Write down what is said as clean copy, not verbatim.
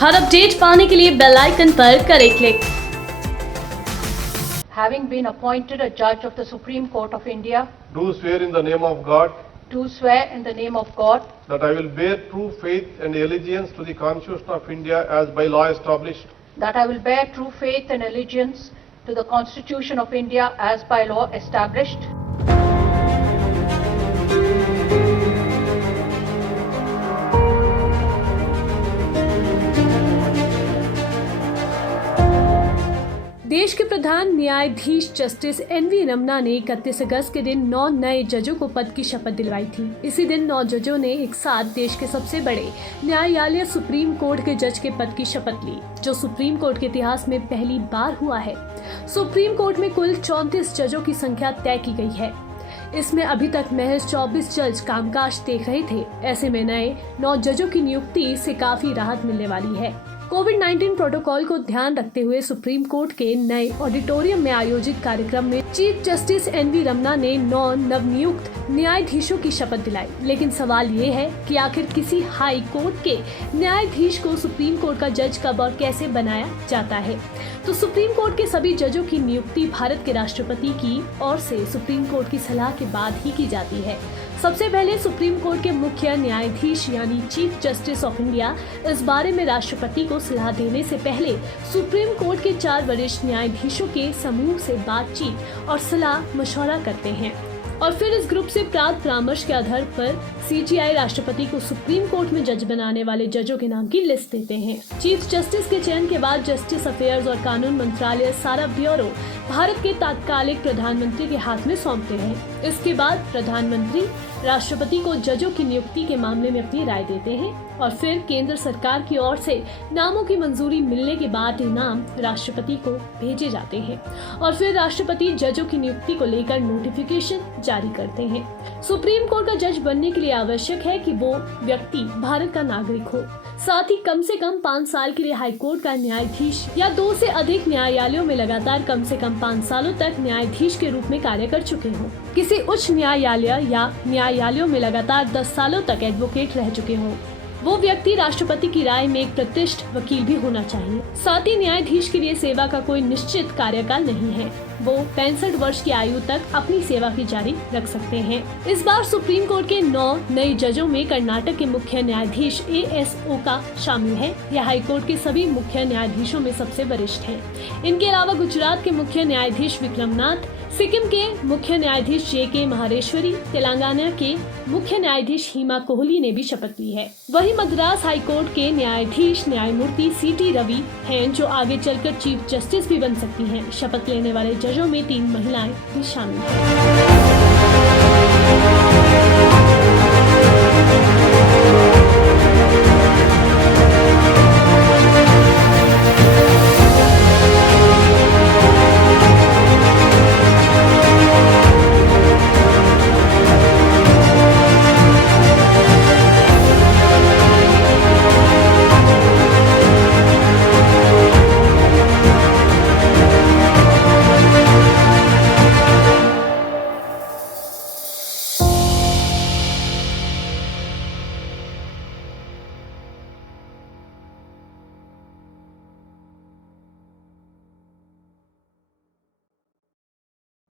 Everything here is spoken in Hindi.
हर अपडेट पाने के लिए बेल आइकन पर करें click. Having been appointed a judge of the Supreme Court of India, do swear in the name of God do swear in the name of God that I will bear true faith and allegiance to the Constitution of India as by law established, that I will bear true faith and allegiance to the Constitution of India as by law established, देश के प्रधान न्यायाधीश जस्टिस एनवी रमन्ना ने 31 अगस्त के दिन 9 नए जजों को पद की शपथ दिलवाई थी। इसी दिन 9 जजों ने एक साथ देश के सबसे बड़े न्यायालय सुप्रीम कोर्ट के जज के पद की शपथ ली, जो सुप्रीम कोर्ट के इतिहास में पहली बार हुआ है। सुप्रीम कोर्ट में कुल 34 जजों की संख्या तय की गई है। इसमें अभी तक महज 24 जज कामकाज देख रहे थे। ऐसे में नए 9 जजों की नियुक्ति से काफी राहत मिलने वाली है। कोविड-19 प्रोटोकॉल को ध्यान रखते हुए सुप्रीम कोर्ट के नए ऑडिटोरियम में आयोजित कार्यक्रम में चीफ जस्टिस एनवी रमन्ना ने 9 नवनियुक्त न्यायाधीशों की शपथ दिलाई। लेकिन सवाल ये है कि आखिर किसी हाई कोर्ट के न्यायाधीश को सुप्रीम कोर्ट का जज कब और कैसे बनाया जाता है। तो सुप्रीम कोर्ट के सभी जजों की नियुक्ति भारत के राष्ट्रपति की ओर से सुप्रीम कोर्ट की सलाह के बाद ही की जाती है। सबसे पहले सुप्रीम कोर्ट के मुख्य न्यायाधीश यानी चीफ जस्टिस ऑफ इंडिया इस बारे में राष्ट्रपति को सलाह देने से पहले सुप्रीम कोर्ट के 4 वरिष्ठ न्यायाधीशों के समूह से बातचीत और सलाह मशवरा करते हैं और फिर इस ग्रुप से प्राप्त परामर्श के आधार पर सीजीआई राष्ट्रपति को सुप्रीम कोर्ट में जज बनाने वाले जजों के नाम की लिस्ट देते हैं। चीफ जस्टिस के चयन के बाद जस्टिस अफेयर्स और कानून मंत्रालय सारा ब्यूरो भारत के तात्कालिक प्रधानमंत्री के हाथ में सौंपते हैं। इसके बाद प्रधानमंत्री राष्ट्रपति को जजों की नियुक्ति के मामले में अपनी राय देते हैं और फिर केंद्र सरकार की ओर से नामों की मंजूरी मिलने के बाद ये नाम राष्ट्रपति को भेजे जाते हैं और फिर राष्ट्रपति जजों की नियुक्ति को लेकर नोटिफिकेशन जारी करते हैं। सुप्रीम कोर्ट का जज बनने के लिए आवश्यक है कि वो व्यक्ति भारत का नागरिक हो, साथ ही कम से कम 5 साल के लिए हाई कोर्ट का न्यायाधीश या 2 से अधिक न्यायालयों में लगातार कम से कम 5 सालों तक न्यायाधीश के रूप में कार्य कर चुके हों। किसी उच्च न्यायालय या न्यायालयों में लगातार 10 सालों तक एडवोकेट रह चुके हों। वो व्यक्ति राष्ट्रपति की राय में एक प्रतिष्ठित वकील भी होना चाहिए। साथ ही न्यायाधीश के लिए सेवा का कोई निश्चित कार्यकाल नहीं है। वो 65 वर्ष की आयु तक अपनी सेवा भी जारी रख सकते हैं। इस बार सुप्रीम कोर्ट के 9 नए जजों में कर्नाटक के मुख्य न्यायाधीश ASO का शामिल है। यह हाई कोर्ट के सभी मुख्य न्यायाधीशों में सबसे वरिष्ठ है। इनके अलावा गुजरात के मुख्य न्यायाधीश विक्रमनाथ, सिक्किम के मुख्य न्यायाधीश JK महारेश्वरी, तेलंगाना के मुख्य न्यायाधीश हिमा कोहली ने भी शपथ ली है। वहीं मद्रास हाई कोर्ट के न्यायाधीश न्यायमूर्ति CT रवि हैं, जो आगे चलकर चीफ जस्टिस भी बन सकती हैं। शपथ लेने वाले जजों में 3 महिलाएं भी शामिल हैं।